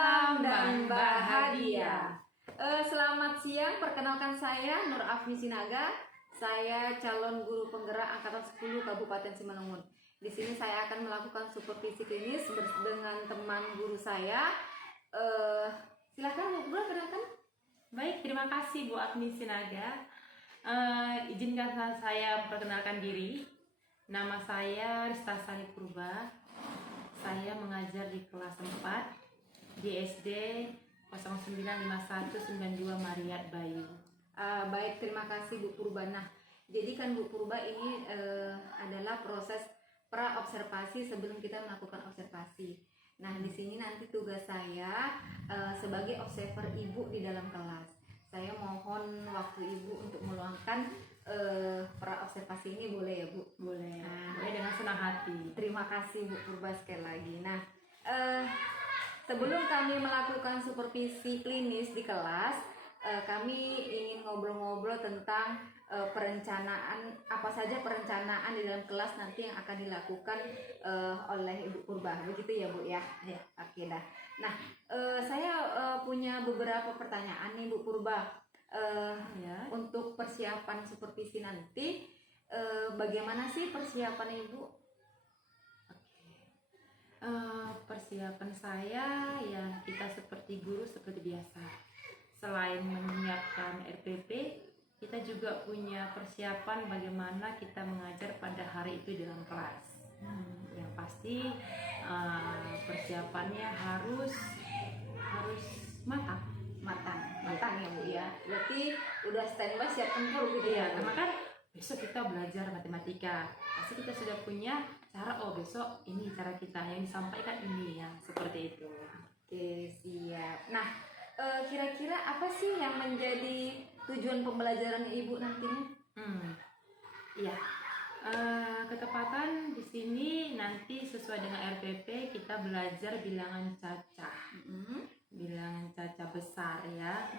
Salam dan bahagia. Selamat siang, perkenalkan saya Nur Afni Sinaga. Saya calon guru penggerak angkatan 10 Kabupaten Simalungun. Di sini saya akan melakukan supervisi klinis dengan teman guru saya. Silakan Bu, perkenalkan. Baik, terima kasih Bu Afni Sinaga. Izinkan saya perkenalkan diri. Nama saya Rista Sari Purba. Saya mengajar di kelas 4 di SD 095192 Mariat Bayu. Baik, terima kasih Bu Purba. Nah, jadi kan Bu Purba ini adalah proses pra-observasi sebelum kita melakukan observasi. Nah, di sini nanti tugas saya sebagai observer Ibu di dalam kelas. Saya mohon waktu Ibu untuk meluangkan pra-observasi ini, boleh ya Bu? Boleh, boleh dengan senang hati. Terima kasih Bu Purba sekali lagi. Nah, sebelum kami melakukan supervisi klinis di kelas, kami ingin ngobrol-ngobrol tentang perencanaan, apa saja perencanaan di dalam kelas nanti yang akan dilakukan oleh Ibu Purba. Begitu ya Bu ya? Ya. Oke dah. Nah, saya punya beberapa pertanyaan nih Bu Purba. Ya. Untuk persiapan supervisi nanti, bagaimana sih persiapan Ibu? Persiapan saya ya kita seperti guru seperti biasa. Selain menyiapkan RPP, kita juga punya persiapan bagaimana kita mengajar pada hari itu dalam kelas. Yang pasti persiapannya harus matang Ya Bu ya. Berarti udah standby siap tempur gitu ya. Karena kan besok kita belajar matematika, pasti kita sudah punya cara. Oh, besok ini cara kita yang disampaikan ini ya, seperti itu. Oke, siap. Nah, kira-kira apa sih yang menjadi tujuan pembelajaran Ibu nantinya? Iya, ketepatan di sini nanti sesuai dengan RPP kita belajar bilangan cacah, bilangan cacah besar ya.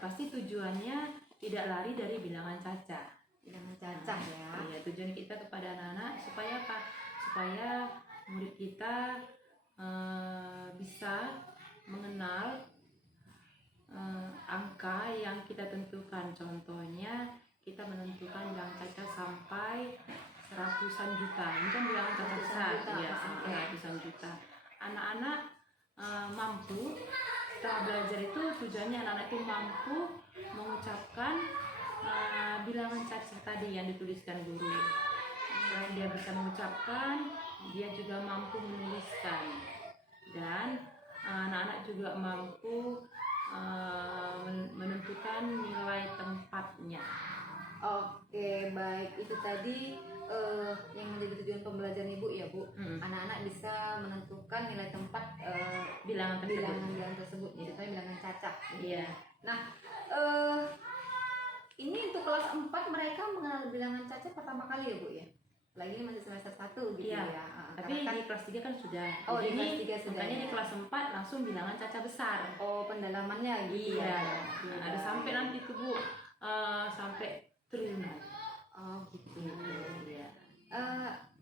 Pasti tujuannya tidak lari dari bilangan cacah. Bilangan cacah ya. Iya, tujuan kita kepada anak-anak supaya apa? Supaya murid kita bisa mengenal angka yang kita tentukan. Contohnya kita menentukan bilangan cacah sampai seratusan juta. Ini kan bilangan cacah besar, ya, sampai ratusan juta. Anak-anak mampu setelah belajar itu, tujuannya anak-anak itu mampu mengucapkan bilangan cacah tadi yang dituliskan guru. Selain dia bisa mengucapkan, dia juga mampu menuliskan, dan anak-anak juga mampu menentukan nilai tempatnya. Oke, baik. Itu tadi yang menjadi tujuan pembelajaran Ibu ya Bu. Anak-anak bisa menentukan nilai tempat bilangan tersebut. Contohnya bilangan cacah. Iya. Nah, ini untuk kelas 4 mereka mengenal bilangan cacah pertama kali ya Bu ya? Lagi ini masih semester 1 gitu ya. Tapi kan di kelas 3 kan sudah. Oh, di kelas 3 sudah. Makanya di kelas 4 langsung bilangan cacah besar. Oh, pendalamannya gitu. Iya. Ada sampai nanti tuh Bu, sampai triliunan. Oh, gitu. Iya.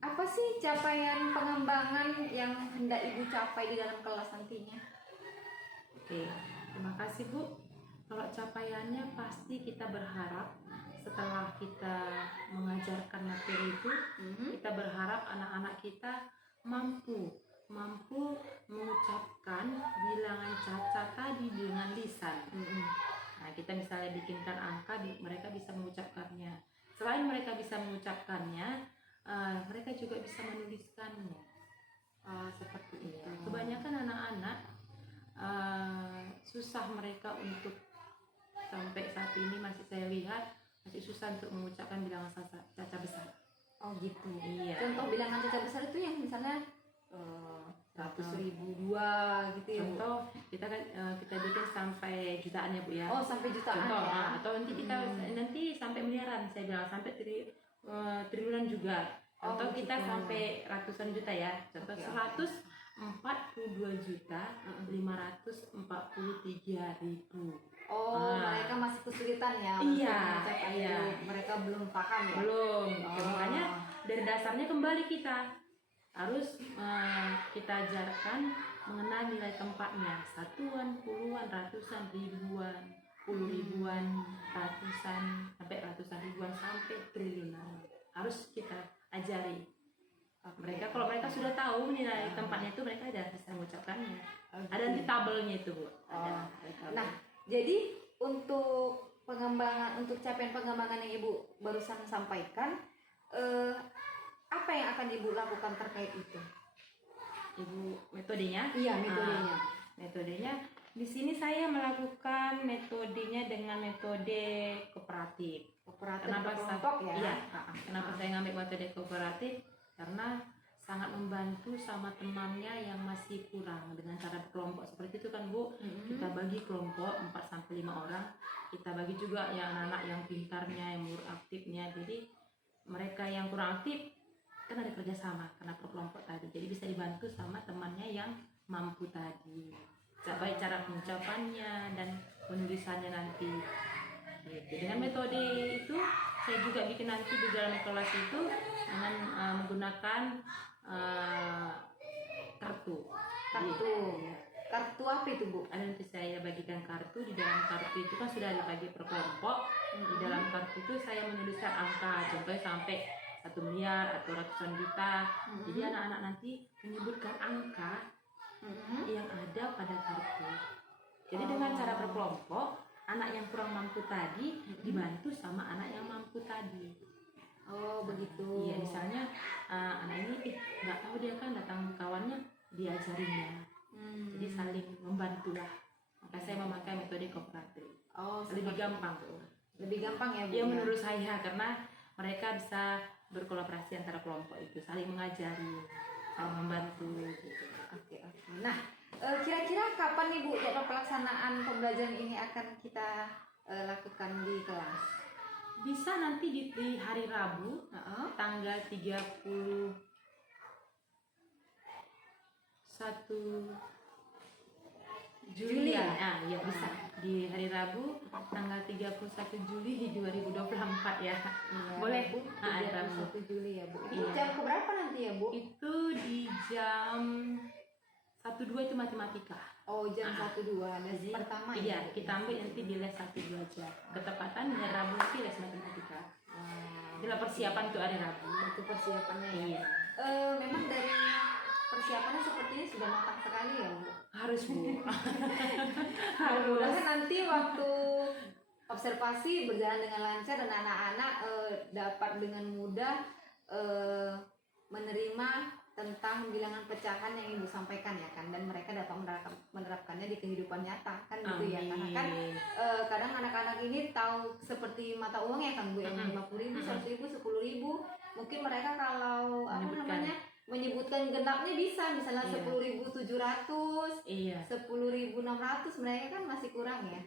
Apa sih capaian pengembangan yang hendak Ibu capai di dalam kelas nantinya? Oke, terima kasih Bu. Kalau capaiannya pasti kita berharap setelah kita mengajarkan materi itu, kita berharap anak-anak kita mampu mengucapkan bilangan cacah tadi dengan lisan. Nah, kita misalnya bikinkan angka, mereka bisa mengucapkannya. Selain mereka bisa mengucapkannya, mereka juga bisa menuliskannya. Seperti itu. Kebanyakan anak-anak susah mereka untuk, sampai saat ini masih saya lihat masih susah untuk mengucapkan bilangan cacah besar. Oh gitu. Iya. Contoh bilangan cacah besar itu yang misalnya 100.000 2 gitu ya. Contoh kita kan kita bikin sampai jutaan ya Bu ya. Oh, sampai jutaan. Contoh, ya. Atau nanti kita nanti sampai miliaran, saya bilang sampai triliunan juga. Contoh kita gitu. sampai ratusan juta ya. Contoh 142.543.000. Mereka masih kesulitan ya. Iya. Mereka belum paham ya. Belum. Makanya dari dasarnya kembali kita harus kita ajarkan mengenal nilai tempatnya, satuan, puluhan, ratusan, ribuan, puluh ribuan, ratusan, sampai ratusan ribuan, sampai triliunan. Harus kita ajari mereka. Kalau mereka sudah tahu nilai tempatnya itu, mereka sudah bisa mengucapkannya. Ada nanti tabelnya itu, Bu. Ada tabel. Nah, jadi untuk pengembangan, untuk capaian pengembangan yang Ibu barusan sampaikan, apa yang akan Ibu lakukan terkait itu? Ibu, metodenya? Iya, metodenya. Metodenya di sini saya melakukan metodenya dengan metode kooperatif. Kooperatif Kenapa berkelompok ya? Iya. Kenapa saya ngambil metode kooperatif? Karena sangat membantu sama temannya yang masih kurang dengan cara berkelompok seperti itu kan, Bu. Kita bagi kelompok 4 sampai 5 orang. Kita bagi juga yang anak-anak yang pintarnya, yang aktifnya. Jadi mereka yang kurang aktif kan ada kerjasama karena berkelompok tadi. Jadi bisa dibantu sama temannya yang mampu tadi. Baik cara pengucapannya dan penulisannya nanti. Gitu. Dengan metode itu saya juga bikin nanti di dalam kelas itu dengan menggunakan kartu. Kartu apa itu, Bu? Ada nanti saya bagikan kartu. Di dalam kartu itu kan sudah dibagi per kelompok. Di dalam kartu itu saya menuliskan angka, contohnya sampai 1 miliar atau ratusan juta. Jadi anak-anak nanti menyebutkan angka yang ada pada kartu. Jadi dengan cara berkelompok, anak yang kurang mampu tadi dibantu sama anak yang mampu tadi. Oh, begitu. Iya, misalnya anak ini nggak tahu, dia kan datang kawannya, diajarinnya. Jadi saling membantu lah. Maka saya memakai metode kooperatif. Oh, lebih gampang, Bu. Lebih gampang ya, Bu? Ya, menurut saya, karena mereka bisa berkolaborasi antara kelompok itu, saling mengajari, saling membantu gitu. Oke. Nah, kira-kira kapan nih, Bu, jadwal pelaksanaan pembelajaran ini akan kita lakukan di kelas? Bisa nanti di hari Rabu, tanggal 31 Juli ya. Ya bisa. Di hari Rabu tanggal 31 Juli 2024 ya. Boleh, Bu. 31 Juli ya, Bu. Itu Iya. jam keberapa nanti ya, Bu? Itu di jam 1-2 itu matematika. Oh, jam 1-2 les Jadi, pertama iya, ya, Bu? kita ambil nanti di les 1-2 aja. Ketepatan di hari Rabu nanti les matematika. Itulah persiapan untuk hari Rabu. Itu persiapannya ya. Iya. Memang dari persiapannya sepertinya sudah matang sekali ya, Bu. Harus, Bu. Mudah-mudahan nanti waktu observasi berjalan dengan lancar dan anak-anak dapat dengan mudah menerima tentang bilangan pecahan yang Ibu sampaikan ya kan, dan mereka dapat menerapkannya di kehidupan nyata kan gitu ya. Karena kan kadang anak-anak ini tahu seperti mata uang ya kan, Bu, yang 50.000, 100.000, 10.000. Mungkin mereka kalau menyebutkan genapnya bisa, misalnya 10.700, 10.600, mereka kan masih kurang ya.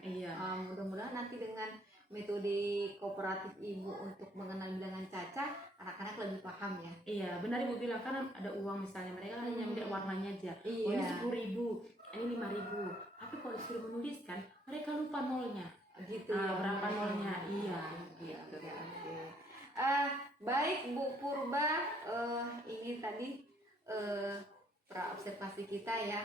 Mudah-mudahan nanti dengan metode kooperatif Ibu untuk mengenal bilangan caca, anak-anak lebih paham ya. Iya, benar Ibu bilang, kan ada uang misalnya, mereka hanya melihat warnanya aja. Oh, ini 10.000, ini 5.000. Tapi kalau disuruh menuliskan, mereka lupa nolnya. Gitu ya. Berapa nolnya? Iya. Gitu. Baik Bu Purba, ini tadi praobservasi kita ya.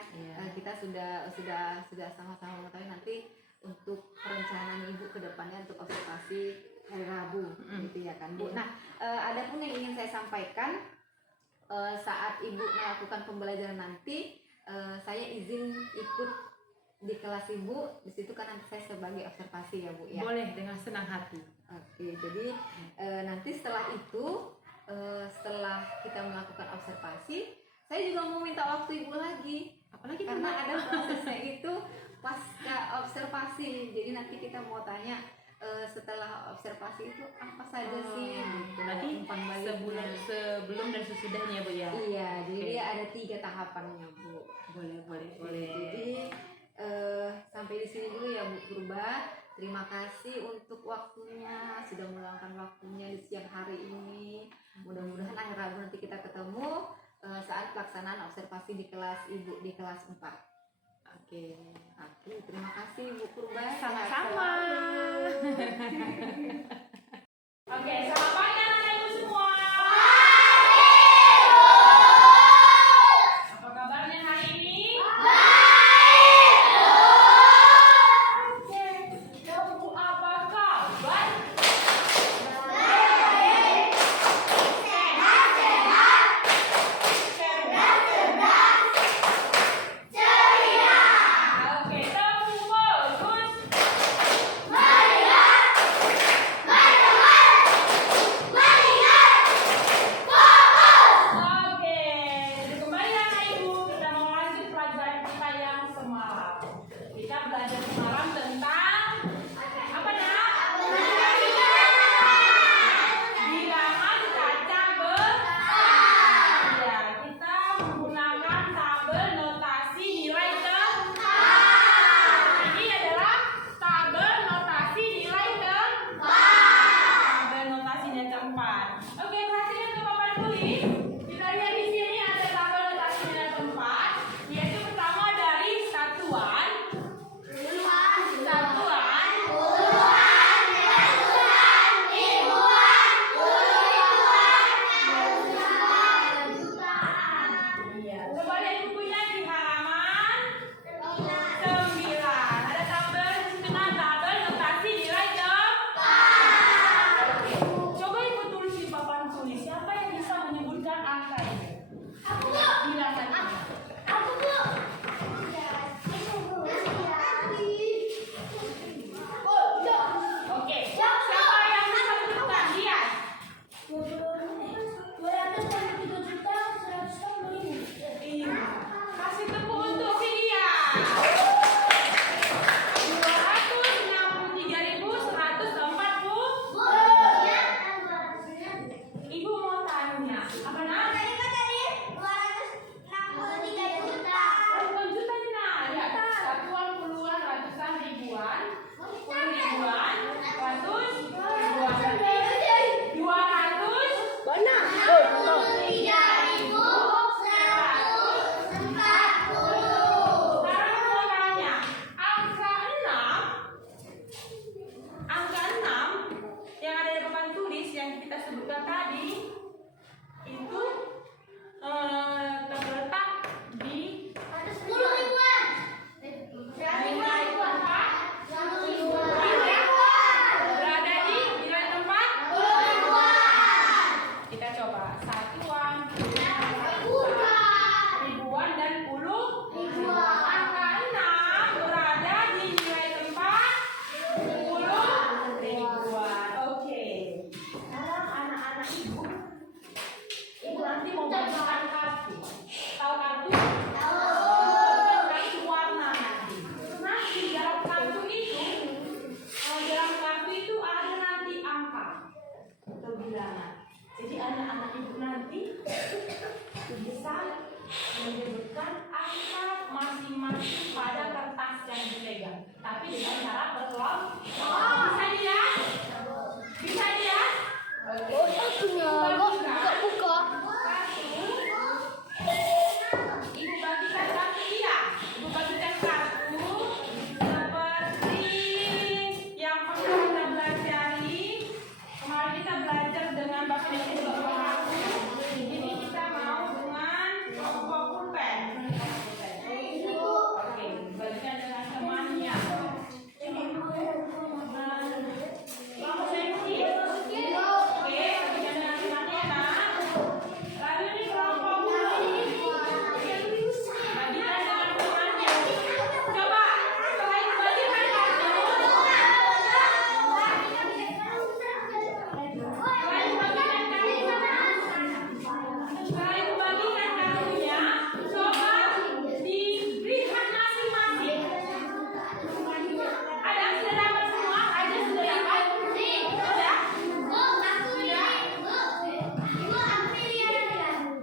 Kita sudah sama-sama mengetahui nanti untuk perencanaan Ibu ke depannya untuk observasi hari Rabu gitu ya kan, Bu. Nah, ada pun yang ingin saya sampaikan, saat Ibu melakukan pembelajaran nanti, saya izin ikut di kelas Ibu. Di situ kan nanti saya sebagai observasi ya, Bu ya. Boleh, dengan senang hati. Oke, jadi nanti setelah itu, setelah kita melakukan observasi, saya juga mau minta waktu Ibu lagi. Apalagi karena ada prosesnya itu pasca observasi. Jadi nanti kita mau tanya setelah observasi itu apa saja sih gitu. Nanti sebelum dan sesudahnya, Bu ya. Iya, jadi dia ada 3 tahapannya, Bu. Boleh. Jadi sampai di sini dulu ya, Bu Purba. Terima kasih untuk waktunya, sudah meluangkan waktunya di siang hari ini. Mudah-mudahan akhir Rabu nanti kita ketemu saat pelaksanaan observasi di kelas Ibu di kelas 4. Oke, terima kasih Bu Purba. Sama-sama. Oke, selamat pagi anak Ibu semua. Apa kabarnya hari ini? pada kertas yang dipegang, tapi dengan cara berkelompok. Bisa dilihat? Bisa dilihat? Nggak buka. Ibu bagikan kartu dia. Ibu bagikan kartu seperti yang pernah kita pelajari. Kemarin kita belajar dengan Bapak Neti kartu. Ini kita mau dengan kelompok pulpen. Oke, bagikan dengan temannya. Kelompok pensil. Oke, bagikan dengan temannya ya, Nak. Lalu ini kelompok bulu. Bagikan dengan temannya. Coba, selain bagikan kartu, selain bagikan kartunya, coba diberikan masing-masing. Ada sudah dapat semua? Ada sudah dapat? Sudah?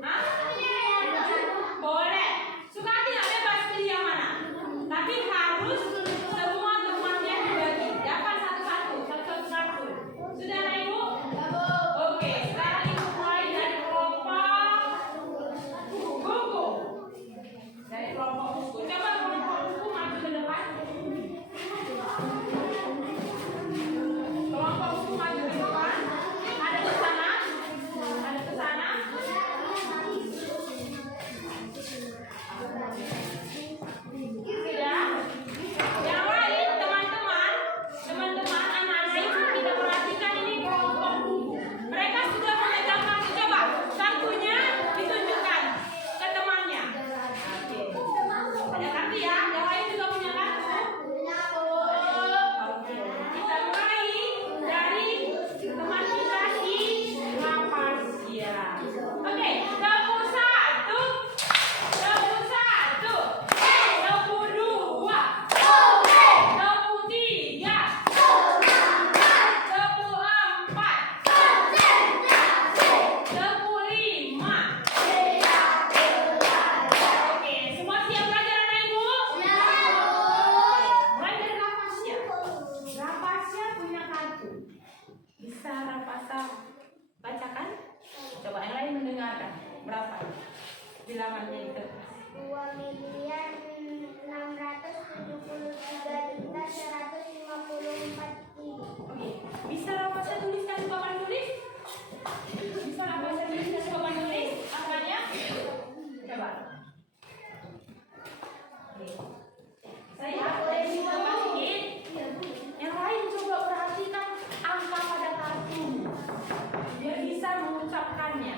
Hah? Boleh. Suka tidak bebas pilih yang mana? Tapi harus semua temannya dibagi. Dapat satu-satu. Sudah, Nak, Ibu? Oke, sekarang Ibu mulai dari kelompok buku. Dari kelompok buku. Coba kelompok buku maju ke depan. Kelompok buku maju ke depan. Ada ke sana. Ada ke sana. Sudah? Yang lain, teman-teman, anak-anak Ibu, kita perhatikan ini kelompok buku. Mereka sudah memegang kartu. Coba kartunya ditunjukkan ke temannya. Ada kartu ya? Yang lain juga punya kartu. Oke. Kita mulai dari teman kita si Rapasia. Oke, 21, 21, 22, 23, 24, 25. Oke, semua siap belajar anak Ibu? Mulai dari Rapasia. Rapasia punya kartu. Bisa Rapasia bacakan? Coba yang lain mendengarkan. Berapa bilangannya itu? 2.673.154.000. Oke, bisa Rapasia tuliskan di papan tulis? Bisa Rapasia tuliskan di papan tulis? Angkanya? Coba. Oke. Saya boleh minta Pak Sigit? Yang lain coba perhatikan angka pada kartu. Biar bisa mengucapkannya.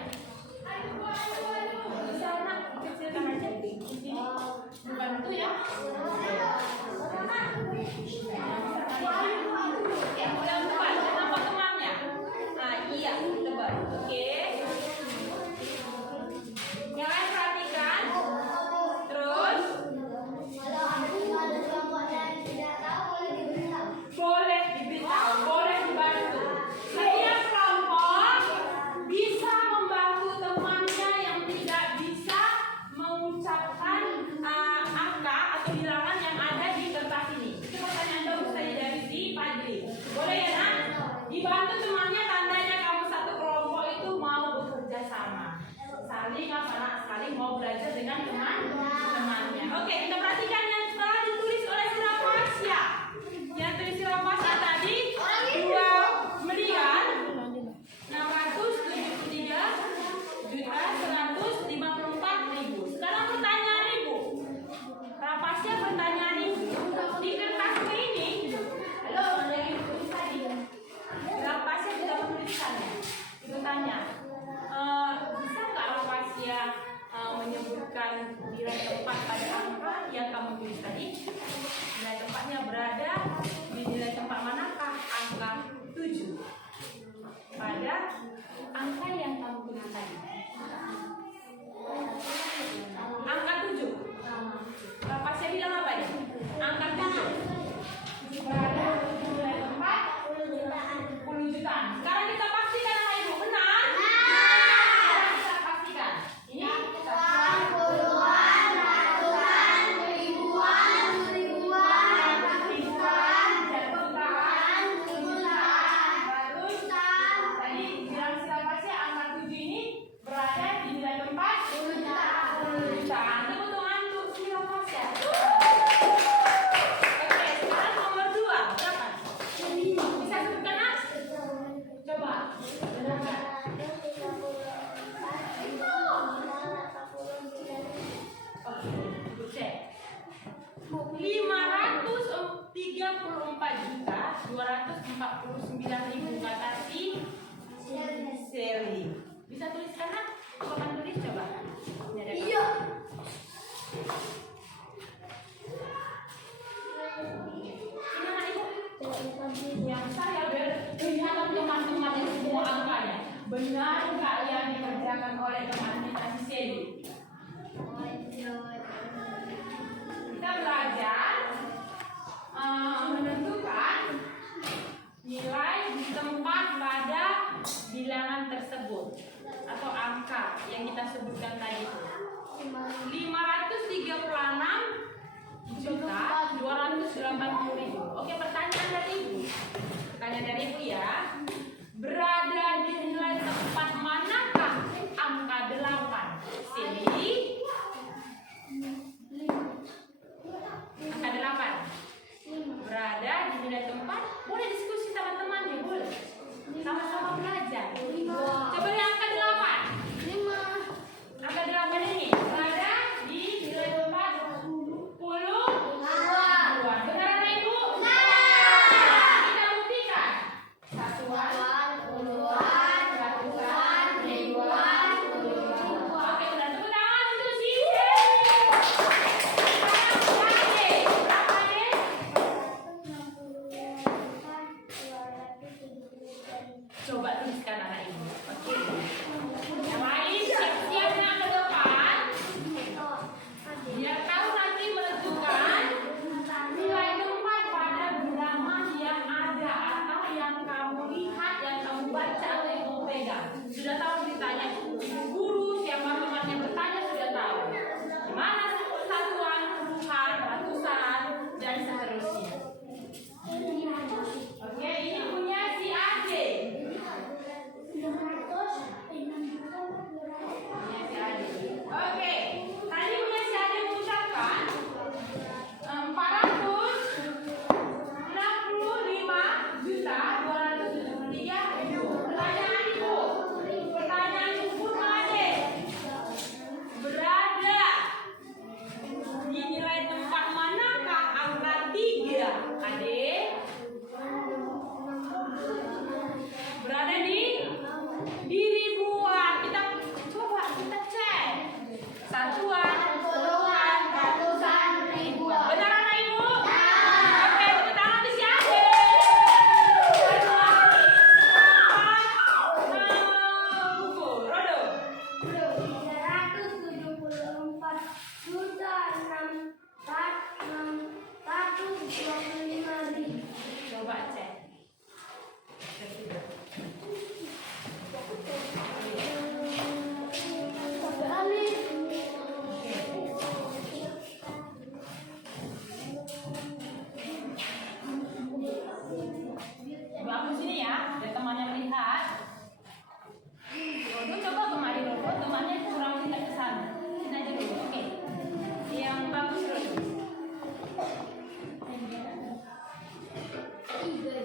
Bisa anak kecilkan aja di sini. Bantu ya. Yang depan, kenapa temannya? Nah, iya, tebal. Oke. Yang lain perhatikan. Terus boleh diberitahu, boleh dibantu. Setiap kelompok bisa membantu temannya yang tidak bisa mengucapkan angka atau bilangan yang ada di kertas ini. Itu pertanyaan bagus tadi dari si Fadli. Boleh ya, Nak? Dibantu temannya, tandanya kamu satu kelompok itu mau bekerja sama. Saling apa, Nak? Saling mau belajar dengan teman-temannya. Oke, kita perhatikan yang telah ditulis oleh si Rapasia. Yang tulis si Rapasia tadi 2.173.154.000. Sekarang pertanyaan Ibu. Rapasia pertanyaan Ibu. Di kertas ini, halo, ada yang tulis tadi. Rapasia sudah menuliskannya. Ibu tanya, bisa nggak Rapasia menyebutkan nilai tempat pada angka yang kamu tulis tadi? Nilai tempatnya berada di nilai tempat manakah? Angka 7 pada angka yang kamu tulis tadi. Angka 7. Rapasia bilang apa nih? Angka 7 berada di nilai tempat 10 jutaan. Sekarang kita pastikan anak Ibu benar. Sekarang kita pastikan. Ini Puluhan, ratusan, ribuan, 534.249.000 kata Sally. Bisa tuliskan nak? Kapan tulis coba? Iya. Ini anak ibu. Yang saya kelihatan teman-teman yang semua angkanya. Benar nggak yang dikerjakan oleh teman kita si Sally? Kita belajar menentukan nilai di tempat pada bilangan tersebut atau angka yang kita sebutkan tadi. 536.280.000. Oke, pertanyaan dari Ibu. Pertanyaan dari Ibu ya. Berada di nilai tempat manakah angka 8? Sini. Angka 8. Berada di nilai tempat. Boleh diskusi sama temannya, boleh. Sama-sama belajar. Coba lihat angka 8. 5. Angka 8 ini berada di nilai tempat 10. Benar Ibu? Kita buktikan. Satuan, puluhan, ratusan, ribuan, puluhan. Oke, sudah tepuk tangan untuk si berapa deh? Coba tuliskan anak ibu. Oke. Yang lain siap-siap yang ke depan. Biar tahu nanti menentukan nilai tempat pada bilangan yang ada atau yang kamu lihat, yang kamu baca atau yang kamu pegang. Sudah tahu ditanya ibu guru, siapa teman yang bertanya sudah tahu. Di mana satuan, puluhan, ratusan, dan seterusnya. Oke, ini punya si Ade. Oke, tadi punya si Ade mengucapkan 465.273.000. Pertanyaan Ibu. Pertanyaan Ibu Ade. Berada di nilai tempat manakah angka 3? Ade. Berada di ribuan. Kita coba kita cek. Satuan, puluhan, ratusan, ribuan. Benar anak ibu? Oke, tepuk tangan di si Ade. Satu lagi. Buku, Rodo. 374.625.000. Coba cek. Bagus ini ya, biar temannya melihat. Rodo coba kemari Rodo, temannya kurang lihat ke sana. Sini aja dulu, oke. Yang bagus Rodo. 3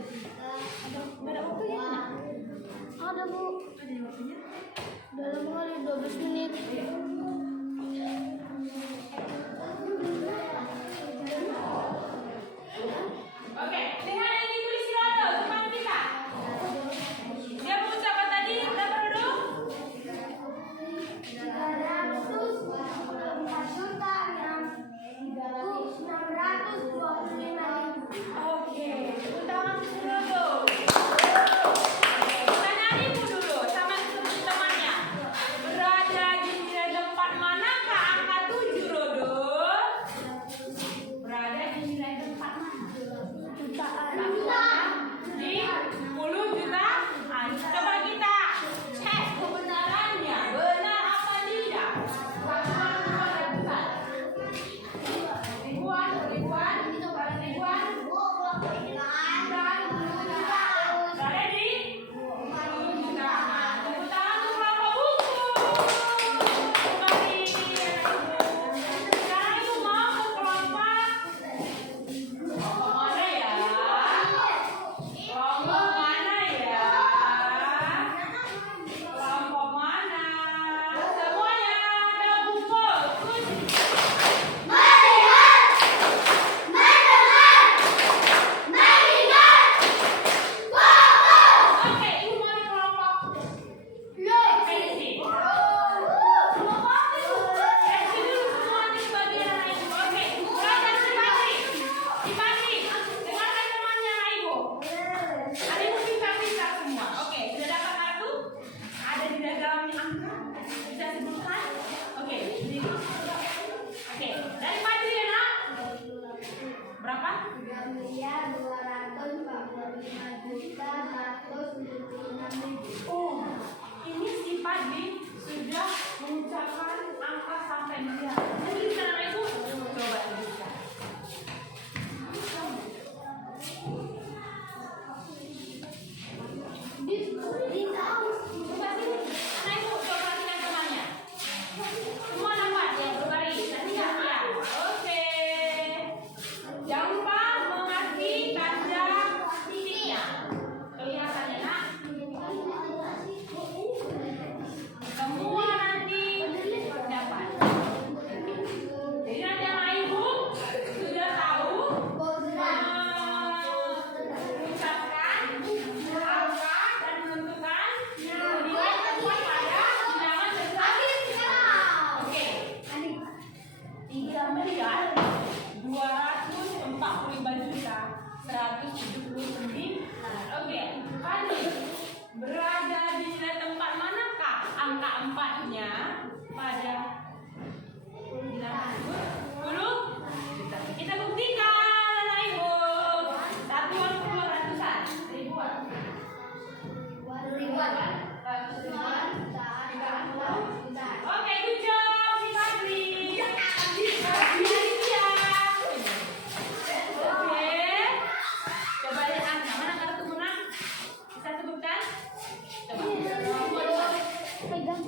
Berapa? 3.245.176.000. Oh, ini si Padi sudah mengucapkan angka sampai miliar. Jadi bisa anak ibu coba bisa. Buka sini. Anak ibu coba perhatikan temannya. Semua dapat ya berbaris. Nanti ya. Oke. Jangan lupa mengerti tanda titiknya. Kelihatan ya nak? Semua nanti dapat. Jadi nanti anak ibu sudah tahu mengucapkan angka dan menentukan nilai temuan pada bilangan besar. Oke. 3.245.179. Oke. Pani berada di nilai tempat manakah angka 4-nya pada bilangan tersebut? 10. Kita buktikan anak ibu. Satuan puluh ratusan ribuan. Oke, good job si Fadli. Oke. Coba lihat mana kartu menang. Bisa sebutkan? Coba. Pegang.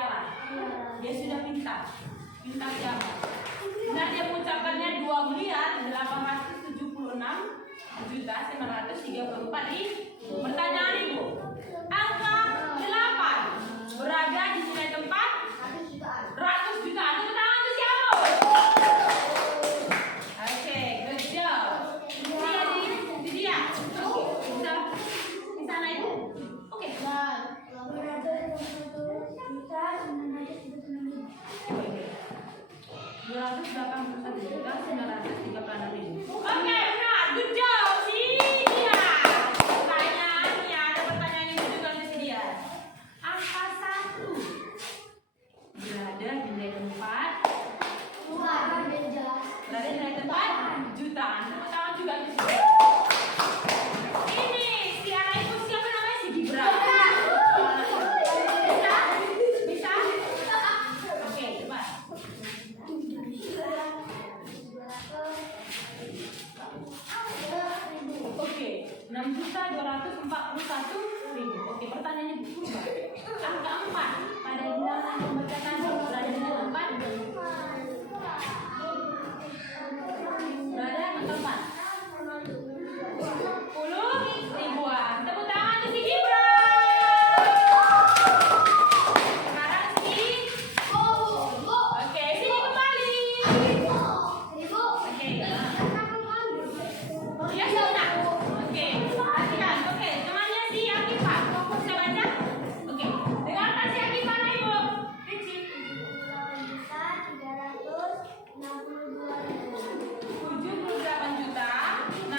miliaran. Dia sudah pintar. Pintar siapa? Nah, dia mengucapkannya 2.376.934.000. Pertanyaan ibu, angka 8 berada di nilai tempat 100 juta. Tepuk tangan untuk siapa? Oke, good job. Ini dia. Di sana itu. Oke. 281.936.000. Oke, benar. Good job. Si dia. Pertanyaannya, ada pertanyaan yang juga untuk dia. Angka 1 berada di nilai tempat jutaan. Tepuk tangan juga di sini. Ini si anak ibu siapa namanya? Si Gibran. Bisa? Oke, coba. Oke, 6.241.000. Oke, pertanyaannya berubah. Angka 4 pada bilangan pemecatan berada di tempat berada di tempat 10 ribuan. Tepuk tangan untuk si Gibran. Sekarang si oke, sini kembali. Oke, dia sudah. Oke, perhatikan. Oke, temannya si Akifah. Bisa baca? Oke, dengarkan si Akifah, ibu. Ricci.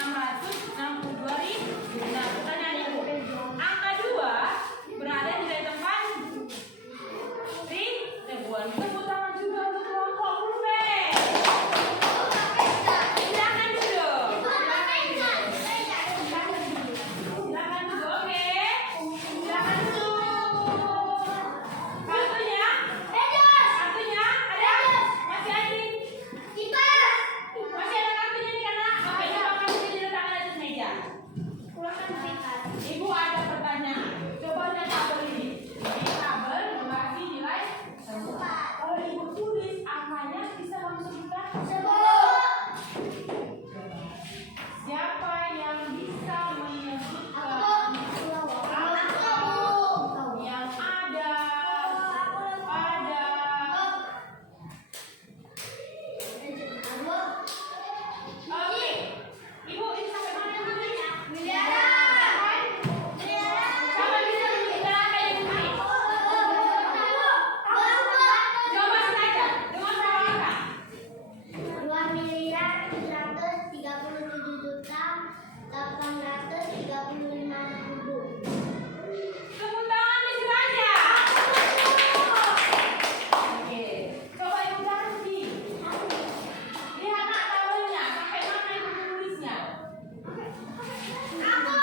78.662.000. Nah, pertanyaan ibu, angka 2 berada di nilai tempat ribuan. Tepuk tangan juga untuk kelompok Ruben. Silakan duduk. Silakan duduk, oke. Silakan duduk. Kartunya? Kartunya ada? Masih ada? Masih ada kartunya di sana? Oke, coba kartunya diletakkan atas meja. Ibu ada pertanyaan. Coba lihat tabel ini. Ini tabel mengasih nilai. Kalau ibu tulis angkanya bisa langsung kita. Siapa yang bisa menyebutkan yang ada pada oke, ibu ini sampai mana yang tulisnya? Siapa bisa menyebutkan angka yang baik? Coba saja dengan berapa angka? 2.337.835.000. Tepuk tangan di aja. Oke, coba ibu ganti. Lihat nak tabelnya, sampai mana ibu menulisnya? Oke, siapa yang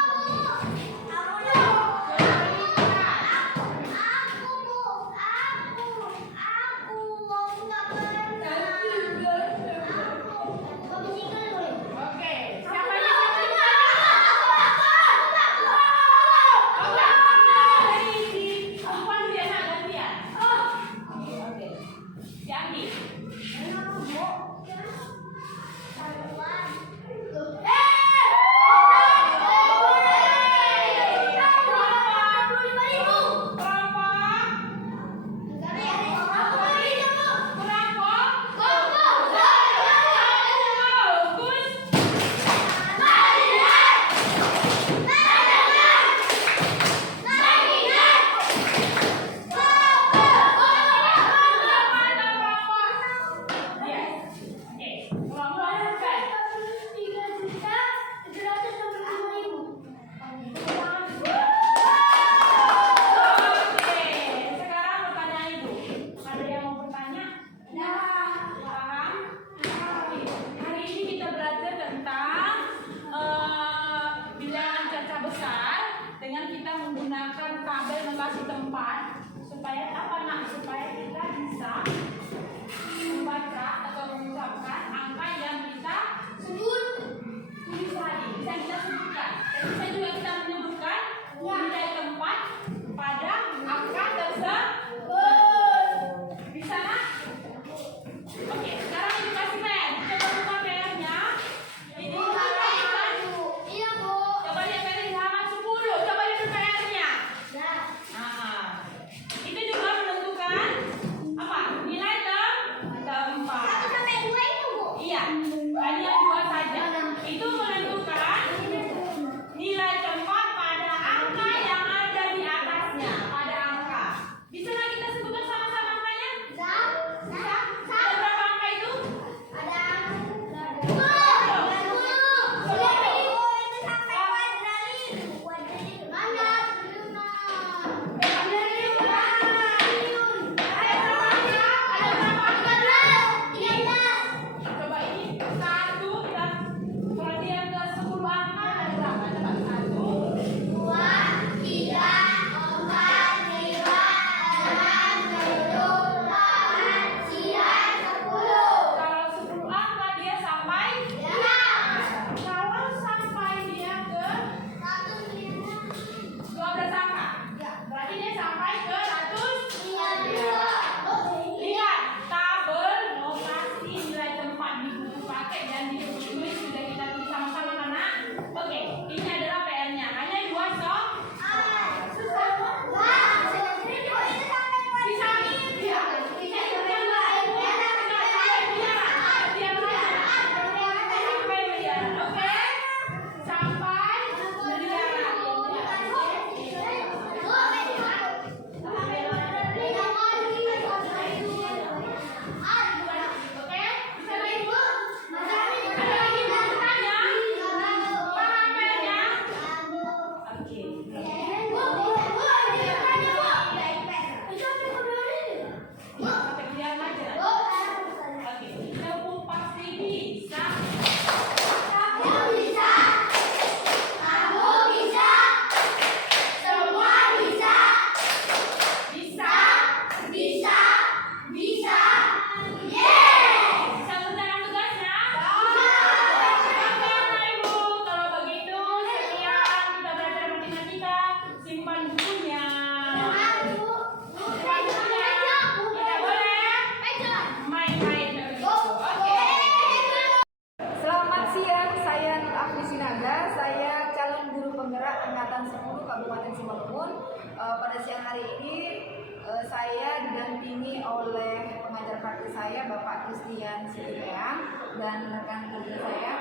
saya Bapak Christian Sireang dan rekan kerja saya.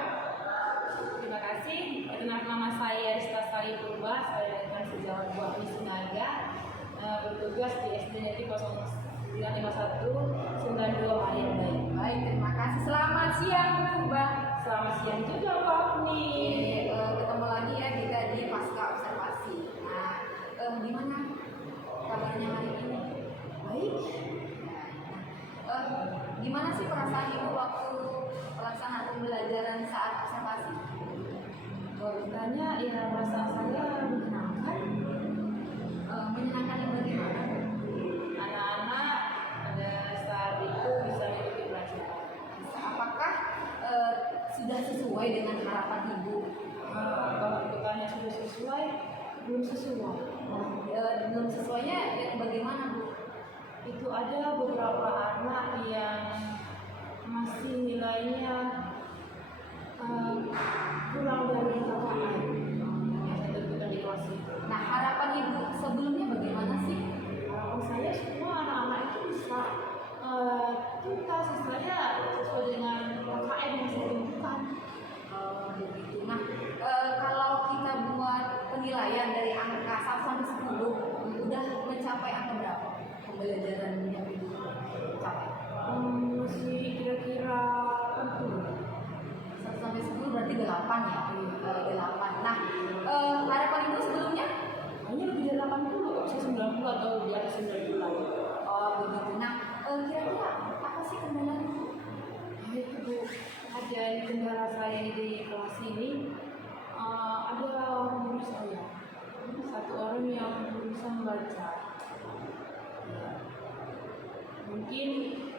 Terima kasih. Perkenalkan nama saya Rista Sari Purba, saya rekan sejawat Buah Sinaga, bertugas di SD Negeri 0951 92 Marian Baik. Baik, terima kasih. Selamat siang Mbak. Selamat siang juga Pak Agni. Ketemu lagi ya kita di Pasca Observasi. Nah, gimana kabarnya hari ini? Baik. Gimana sih perasaan ibu waktu pelaksanaan pembelajaran saat observasi? Tanya ya perasaan saya menyenangkan. Menyenangkan yang bagaimana? Anak-anak pada saat itu bisa mengikuti pelajaran. Apakah sudah sesuai dengan harapan ibu? Kalau ditanya sudah sesuai, belum sesuai. Belum sesuainya bagaimana Bu? Itu ada beberapa anak yang masih nilainya kurang dari KKM yang saya tentukan di kelas itu. Nah, harapan ibu sebelumnya bagaimana sih? Harapan saya semua anak-anak itu bisa tuntas istilahnya sesuai dengan KKM yang saya tentukan. Begitu. Nah, kalau kita buat penilaian dari angka 1 sampai 10, udah mencapai angka berapa pembelajaran yang ibu capai? Masih kira-kira 80. 1 sampai 10 berarti 8 ya? 8. Nah, harapan ibu sebelumnya? Hanya lebih dari 80, bisa 90 atau di atas 90. Oh begitu. Nah, kira-kira apa sih kendalanya? Nah itu Bu, ada di kendala saya di kelas ini, ada orang guru saya, satu orang yang belum bisa membaca. Mungkin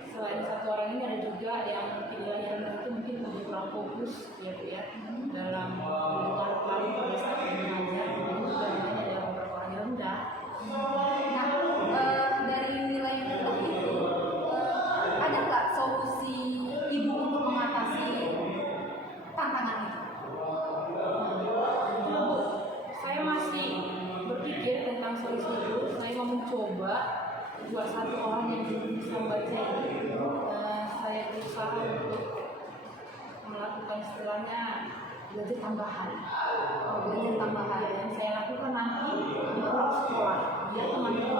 selain satu orang ini ada juga yang nilainya rendah itu mungkin lebih kurang fokus ya Bu ya dalam hubungan paling pada saat mengajar. Kemudian juga nilainya ada beberapa orang yang rendah. Nah, dari nilai yang rendah itu, ada nggak solusi ibu untuk mengatasi tantangan itu? Nah, Bu, saya masih berpikir tentang solusi itu. Saya mau mencoba buat satu orang yang belum bisa membaca ini. Saya berusaha untuk melakukan istilahnya belajar tambahan. Belajar tambahan. Yang saya lakukan nanti di pulang sekolah, biar teman-teman